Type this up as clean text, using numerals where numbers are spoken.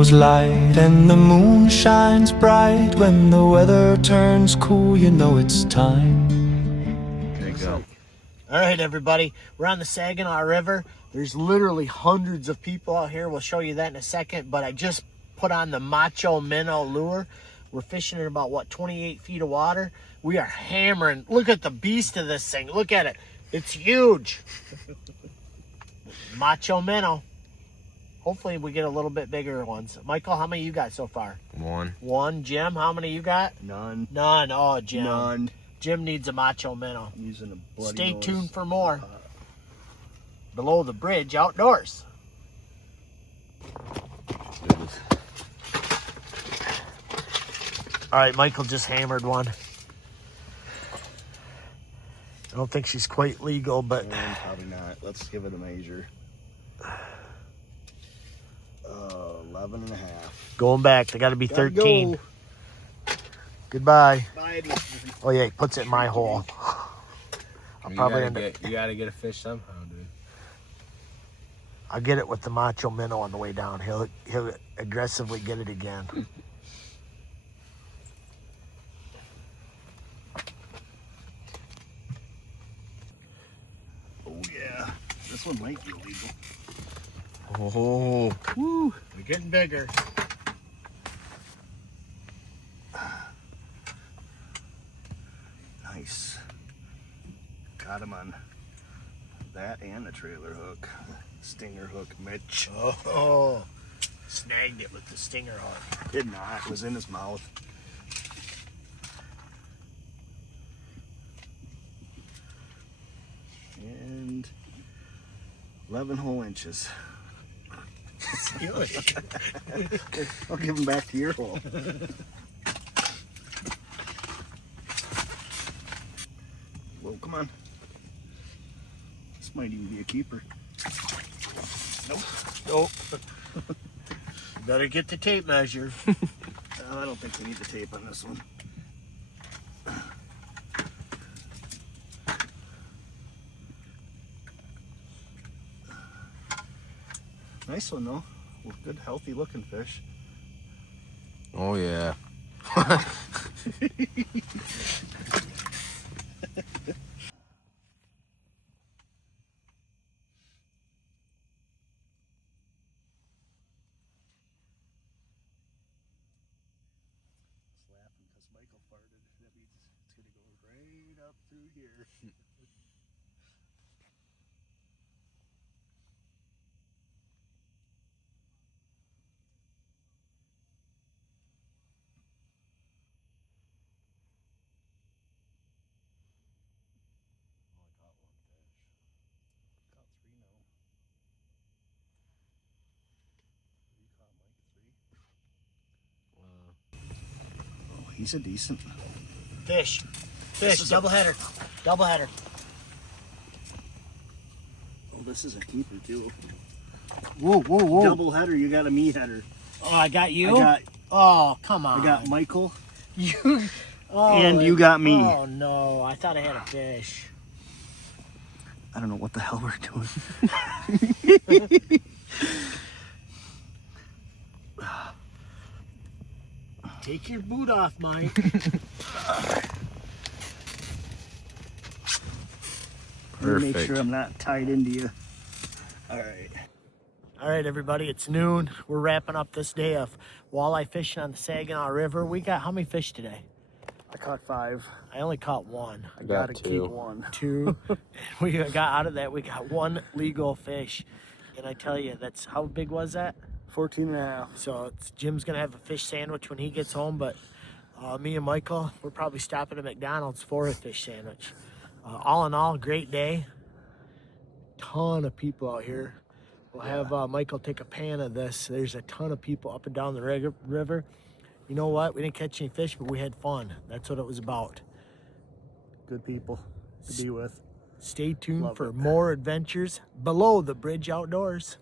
grows light and the moon shines bright. When the weather turns cool, you know it's time. There you go. All right, everybody, we're on the Saginaw River. There's literally hundreds of people out here. We'll show you that in a second, but I just put on the Macho Minnow lure. We're fishing in about, what, 28 feet of water. We are hammering. Look at the beast of this thing. Look at it. It's huge. Macho Minnow. Hopefully we get a little bit bigger ones. Michael, how many you got so far? One. Jim, how many you got? None. Oh, Jim. None. Jim needs a Macho Minnow. I'm using a bloody Stay nose. tuned for more. Below the Bridge Outdoors. All right, Michael just hammered one. I don't think she's quite legal, but Probably not. Let's give it a measure. 11 and a half. going back. They got to be Gotta 13. go. Goodbye. Bye. Oh yeah, he puts it in my hole. I'll probably end up. You gotta get a fish somehow, dude. I'll get it with the Macho Minnow on the way down. He'll aggressively get it again. Oh yeah, this one might be illegal. Oh, Woo! We're getting bigger. Nice. Got him on that and the trailer hook. Stinger hook, Mitch. Oh, snagged it with the stinger hook. Did not. It was in his mouth. And 11 whole inches. I'll give him back to your hole. Whoa, come on. This might even be a keeper. Nope. Better get the tape measure. I don't think we need the tape on this one. Nice one though. Well, good, healthy looking fish. oh yeah. Slapping because Michael farted. That means it's gonna go right up through here. Caught three now. You caught Mike 3. Oh, he's a decent. Fish. Fish. is a- Double header. Double header. Oh, this is a keeper too. Whoa, whoa, whoa! Double header. You got a me header. Oh, I got you? I Oh, come on. got Michael, you. Oh, and you got me. Oh, no. I thought I had a fish. I don't know what the hell we're doing. Take your boot off, Mike. Make Perfect. sure I'm not tied into you. All right. All right, everybody, it's noon. We're wrapping up this day of walleye fishing on the Saginaw River. We got how many fish today? I caught 5. I only caught one. I got gotta two. keep one. Two. And we got out of that, we got one legal fish. And I tell you, that's how big was that? 14 and a half. So Jim's gonna have a fish sandwich when he gets home, but me and Michael, we're probably stopping at McDonald's for a fish sandwich. All in all, great day. Ton of people out here. We'll have Michael take a pan of this. There's a ton of people up and down the river. You know what? We didn't catch any fish, but we had fun. That's what it was about. Good people to be with. Stay tuned Love for it. more adventures below the Bridge Outdoors.